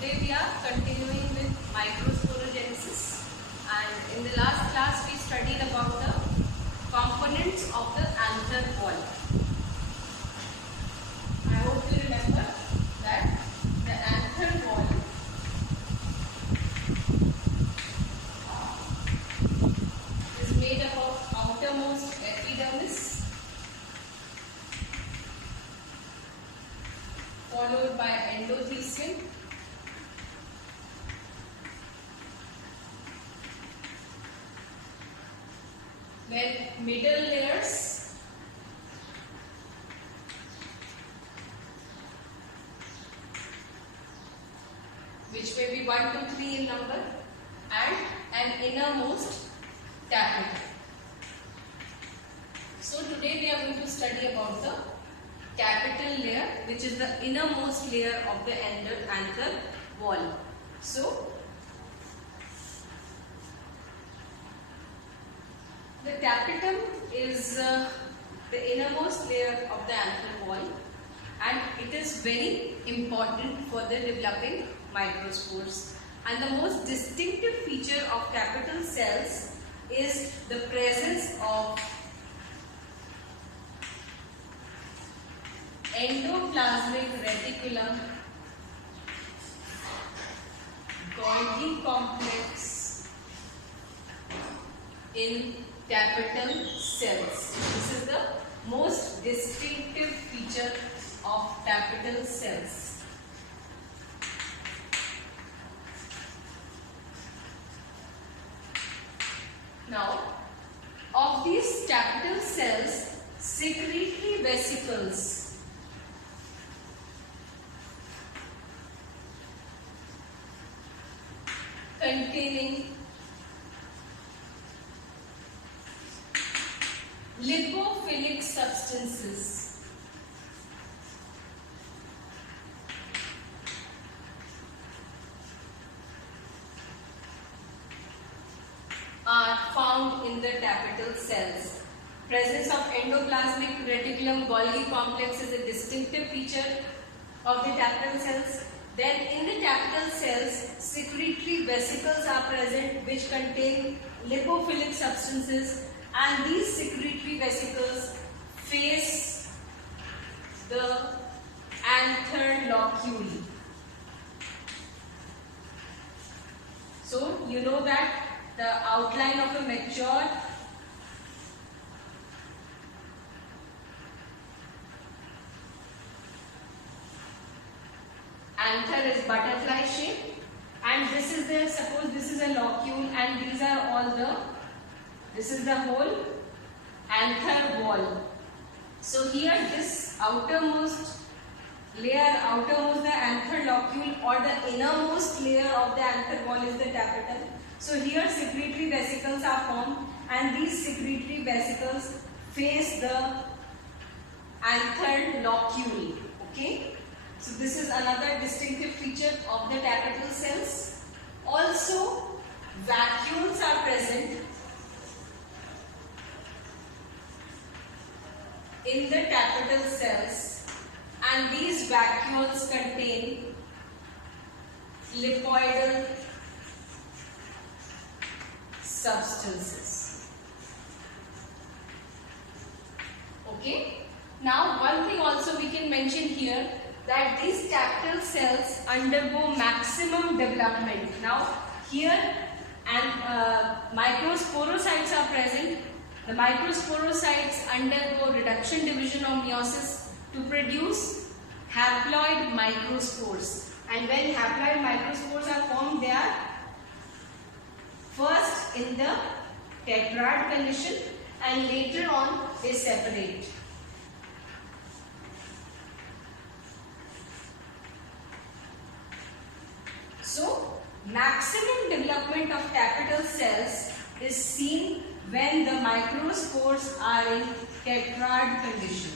today we are continuing with microsporogenesis, and in the last class we studied about the components of the anther wall. I hope you remember that the anther wall is made up of outermost epidermis followed by endothecium, then middle layers, which may be 1 to 3 in number, and an innermost tapetum. So today we are going to study about the capital layer, which is the innermost layer of the anther wall. So the tapetum is the innermost layer of the anther wall, and it is very important for the developing microspores. And the most distinctive feature of capital cells is the presence of endoplasmic reticulum, Golgi complex in capital cells. This is the most distinctive feature of capital cells. Now, of these capital cells, secretory vesicles containing lipophilic substances are found in the capital cells. Presence of endoplasmic reticulum Golgi complex is a distinctive feature of the capital cells. Then in the capital cells, secretory vesicles are present which contain lipophilic substances, and these secretory vesicles face the anther locule. So you know that the outline of a mature anther is butterfly shape, and this is the, suppose this is a locule, and these are all the, this is the whole anther wall. So here this outermost layer, outermost the anther locule, or the innermost layer of the anther wall is the tapetum. So here secretory vesicles are formed, and these secretory vesicles face the anther locule. Okay. So this is another distinctive feature of the capital cells. Also, vacuoles are present in the capital cells, and these vacuoles contain lipoidal substances. Okay. Now, one thing also we can mention here, that these capital cells undergo maximum development. Now here microsporocytes are present. The microsporocytes undergo reduction, division or meiosis to produce haploid microspores. And when haploid microspores are formed, they are first in the tetrad condition, and later on they separate. So, maximum development of capital cells is seen when the microspores are in tetrad condition.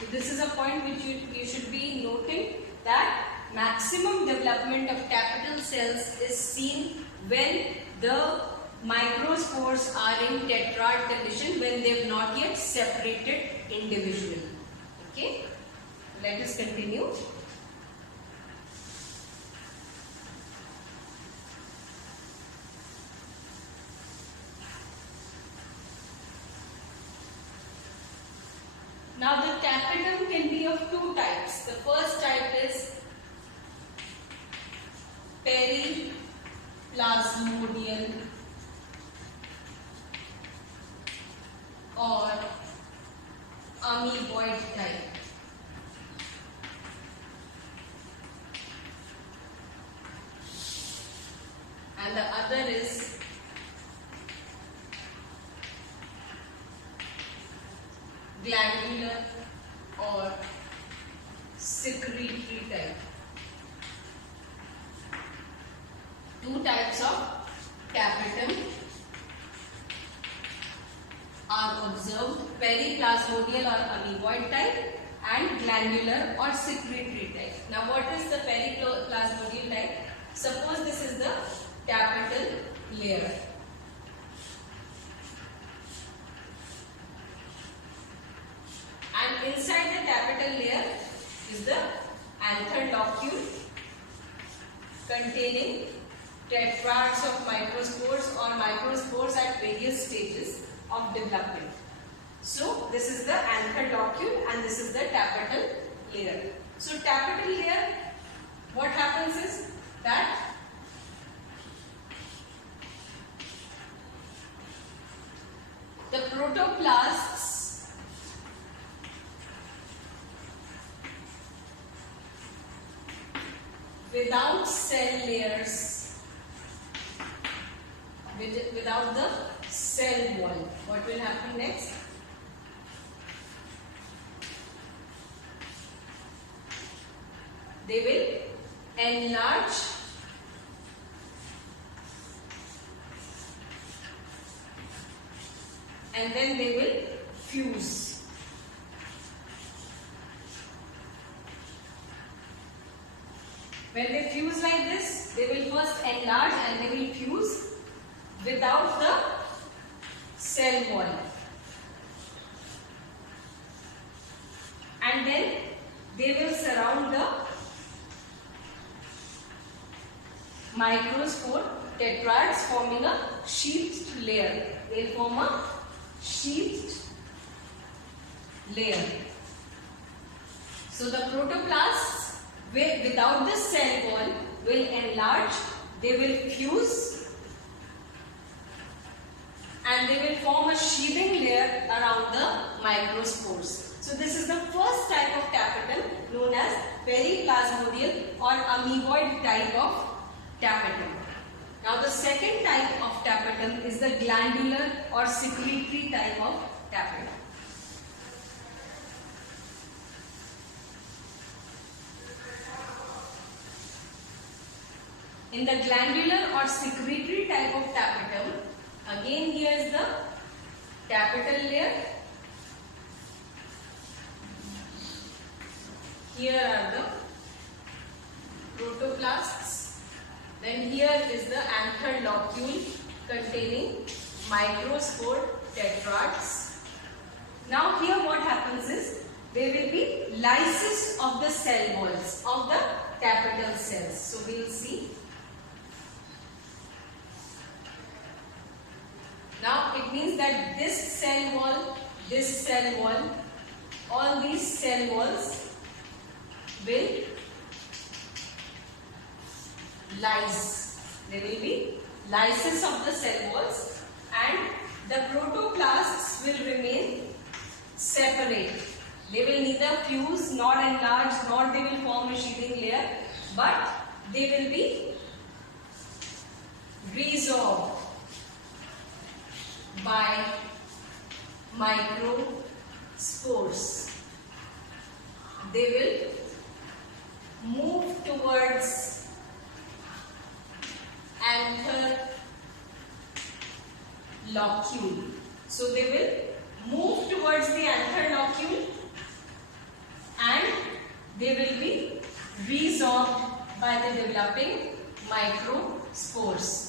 So, this is a point which you should be noting, that maximum development of capital cells is seen when the microspores are in tetrad condition when they have not yet separated individually. Okay, let us continue. Now the tapetum can be of two types. The first type is periplasmodial or amoeboid type. And the other is glandular or secretory type. Two types of tapetum are observed: periplasmodial or amoeboid type and glandular or secretory type. Now what is the periplasmodial type? Suppose this is the tapetal layer. And inside the tapetal layer is the anther locule containing tetrads of microspores or microspores at various stages of development. So this is the anther locule and this is the tapetal layer. So tapetal layer, what happens is that the protoplasts without cell layers, without the cell wall, what will happen next? They will enlarge and then they will fuse. When they fuse like this, they will first enlarge and they will fuse without the cell wall. And then they will surround the microspore tetrads, forming a sheathed layer. They will form a sheathed layer. So the protoplasts without the cell wall will enlarge, they will fuse and they will form a sheathing layer around the microspores. So this is the first type of tapetum known as periplasmodial or amoeboid type of tapetum. Now the second type of tapetum is the glandular or secretory type of tapetum. In the glandular or secretory type of tapetum, again here is the tapetal layer. Here are the protoplasts. Then here is the anther locule containing microspore tetrads. Now here what happens is there will be lysis of the cell walls of the tapetal cells. So we will see. Now it means that this cell wall, all these cell walls will lyse. There will be lysis of the cell walls and the protoplasts will remain separate. They will neither fuse nor enlarge nor they will form a sheathing layer, but they will be resorbed by microspores. They will move towards anther locule. So they will move towards the anther locule and they will be resorbed by the developing microspores.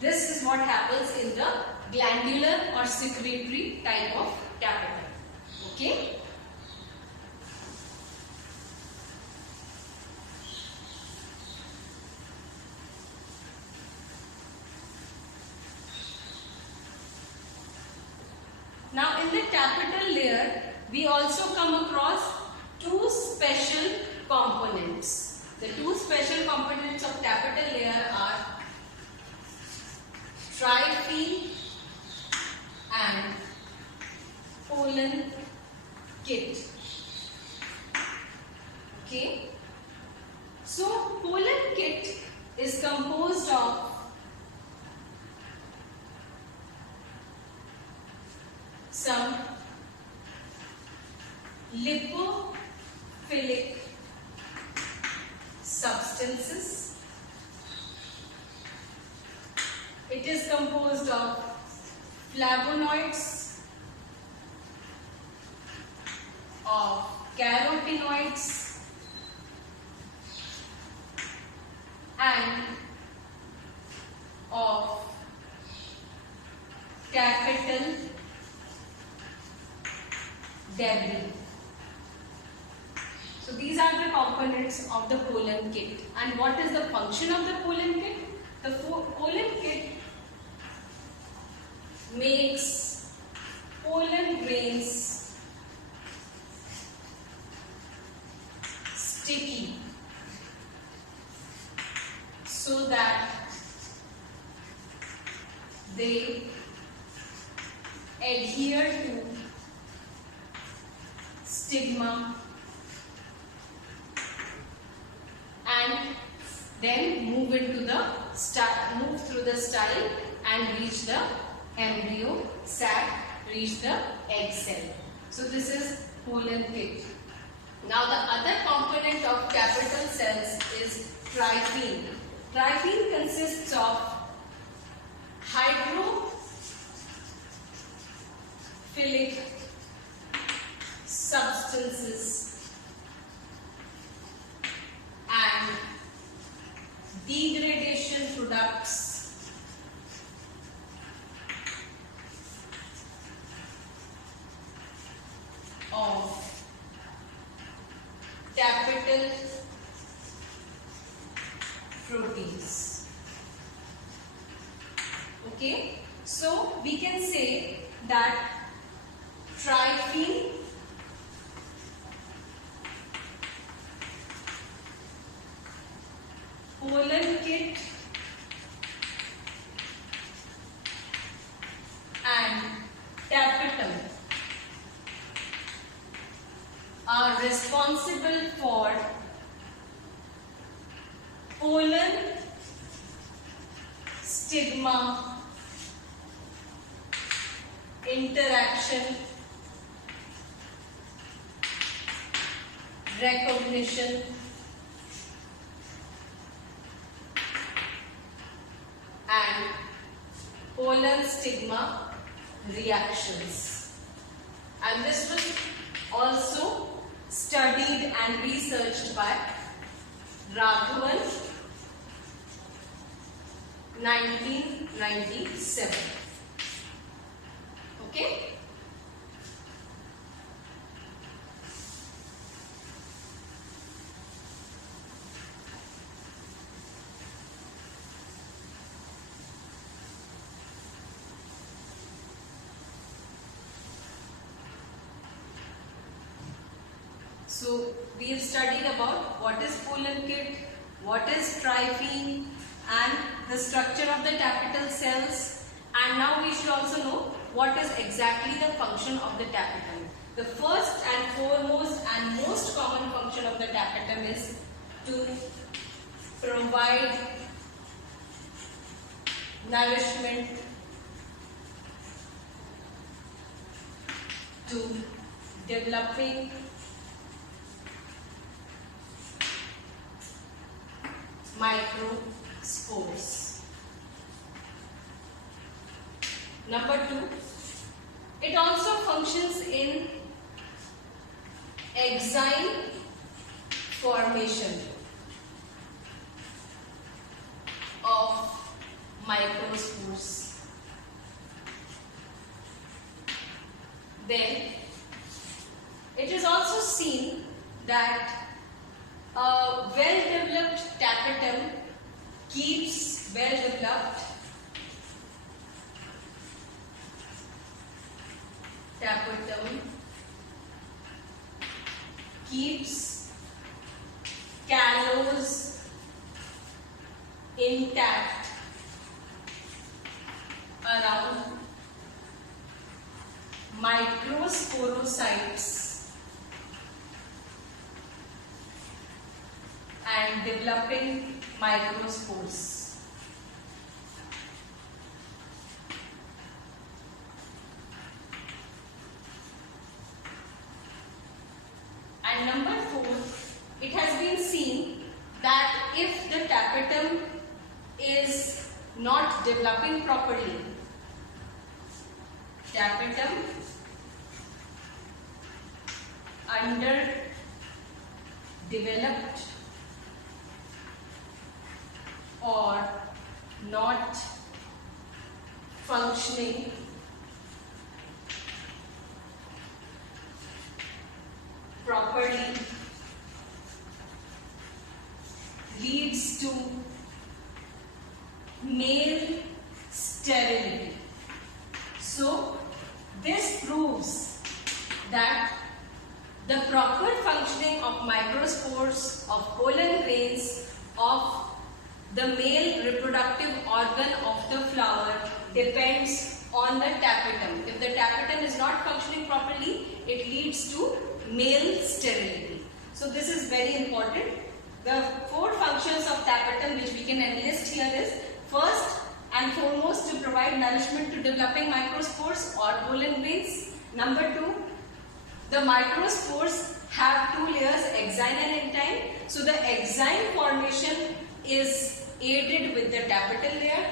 This is what happens in the glandular or secretory type of tapetum. Okay. Now in the tapetal layer, we also come across two special components. The two special components of tapetal layer are triphyly and pollen kit. Okay. So pollen kit is composed of some lipophilic substances. It is composed of flavonoids, of carotenoids, and of tapetal debris. So these are the components of the pollen kit. And what is the function of the pollen kit? The pollen kit makes pollen grains sticky so that they adhere to stigma and then move through the style and reach the embryo sac, reach the egg cell. So this is pollen kit. Now the other component of tapetal cells is trypene. Trypene consists of hydrophilic substances and degradation products of tapetal proteins. Okay, so we can say that trypene pollen kit and tapetum are responsible for pollen stigma interaction, recognition, and pollen stigma reactions. And this was also studied and researched by Raghavan 1997. Okay. So we have studied about what is pollen kit, what is trypene, and the structure of the tapetal cells, and now we should also know what is exactly the function of the tapetum. The first and foremost and most common function of the tapetum is to provide nourishment to developing microspores. Number 2, it also functions in enzyme formation of microspores. Then it is also seen that a well-developed tapetum keeps well-developed tapetum keeps callus intact around microsporocytes and developing microspores. And number 4, it has been seen that if the tapetum is not developing properly, tapetum underdeveloped or not functioning properly leads to male sterility. So this proves that the proper functioning of microspores, of pollen grains, of the male reproductive organ of the flower depends on the tapetum. If the tapetum is not functioning properly, it leads to male sterility. So this is very important. The 4 functions of tapetum which we can enlist here is, first and foremost, to provide nourishment to developing microspores or pollen grains. Number 2, the microspores have 2 layers, exine and entine. So the exine formation is aided with the tapetal layer.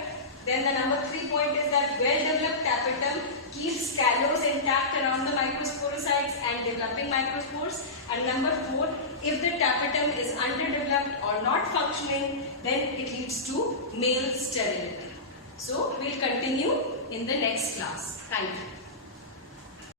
Then the number 3 point is that well-developed tapetum keeps callus intact around the microsporocytes and developing microspores. And number 4, if the tapetum is underdeveloped or not functioning, then it leads to male sterility. So we'll continue in the next class. Thank you.